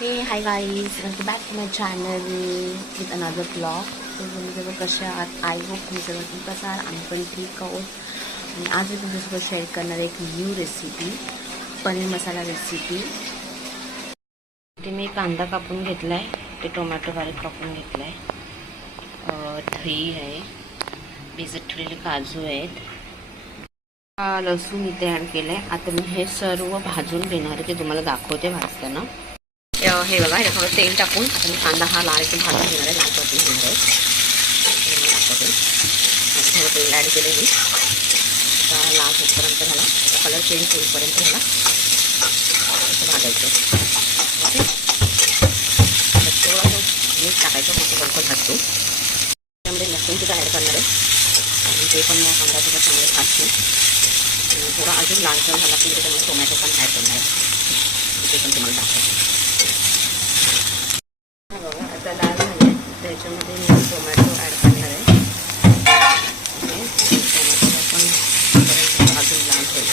Hey, hi guys, welcome back to my channel with another vlog. तर तुम्ही सर्व कसे आहात? आय होप तुम्ही सर्व ठीक असाल. आम्ही पण ठीक आहोत. आणि आज मी तुमच्यासोबत शेअर करणार एक new recipe, paneer masala recipe. ते मी कांदा कापून घेतला आहे, ते टोमॅटो बारीक कापून घेतला आहे, दही आहे, भिजत ठेवलेले काजू आहेत, लसूण इथे ॲड केलं आहे. आता मी हे सर्व भाजून घेणार आहे, ते तुम्हाला दाखवते भाजताना. हे बघा, ह्याच्यामध्ये तेल टाकून आता मी कांदा हा लाल एकदम भाजून घेणार आहे, लाल परतून घेणार आहे. दाखवते थोडं तेल ॲड केलं मी, आता लाल होईपर्यंत ह्याला कलर चेंज होईपर्यंत ह्याला भाजायचं. ओके, थोडंसं मीठ टाकायचं, मोठं बरोबर भाजतो. त्यामध्ये लसूण सुद्धा ॲड करणार आहे आणि ते पण कांदा सुद्धा चांगले भाजतो. थोडा अजून लालसर झाला की त्याच्यामध्ये टोमॅटो पण ॲड करणार आहे, ते पण तुम्हाला दाखवतो. आता लाल झाले, त्याच्यामध्ये मी टोमॅटो ॲड करणार आहे. टोमॅटोला पण अजून लाल होईल,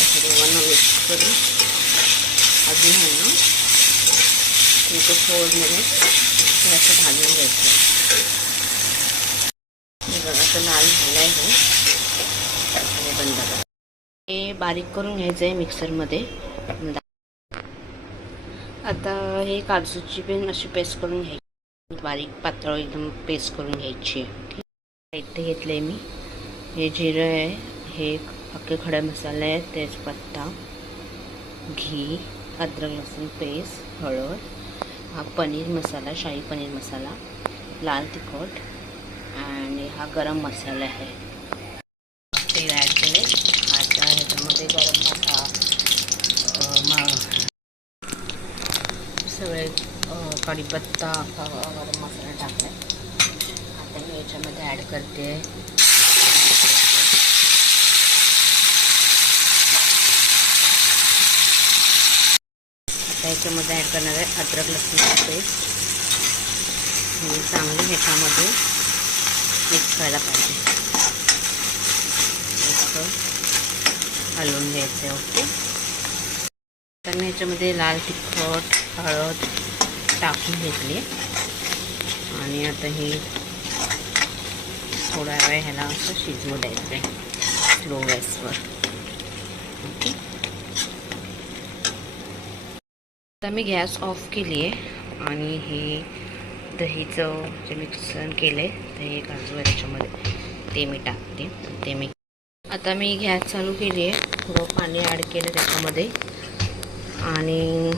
असं दोघांना मिक्स करून अजून आहे ना 3 ते 4 मिनिट हे असं भाजून घ्यायचं. हे बघा, असं लाल झालं आहे हे बंद करा. हे बारीक करून घ्यायचं आहे मिक्सरमध्ये. आता हे काजूची पण अशी पेस्ट करून घ्यायची, बारीक पातळ एकदम पेस्ट करून घ्यायची. इथे घेतले मी हे जिरं आहे, हे अख्खे खडे मसाले आहेत, तेजपत्ता, घी, अद्रक लसूण पेस्ट, हळद, हा पनीर मसाला, शाही पनीर मसाला, लाल तिखट आणि हा गरम मसाला आहे, ते ॲड केले. आता ह्याच्यामध्ये गरम मसाला सगळे कढीपत्ता, गरम मसाला टाकला. आता मी याच्यामध्ये ॲड करते आता याच्यामध्ये ॲड करणार आहे अद्रक लसूण पेस्ट. चांगली ह्याच्यामध्ये मिक्स करायला पाहिजे, हलवून घ्यायचं आहे. ओके, तर मी ह्याच्यामध्ये लाल तिखट, हळद टाकून घेतली आणि आता हे थोडा वेळ ह्याला असं शिजवू द्यायचं आहे स्लो गॅसवर. ओके, आता मी गॅस ऑफ केली आहे आणि हे दहीचं जे मिक्सर केलं आहे, दही काजू आहे त्याच्यामध्ये ते मी टाकते. ते मी आता मी गॅस चालू केली आहे, थोडं पाणी ॲड केलं त्याच्यामध्ये आणि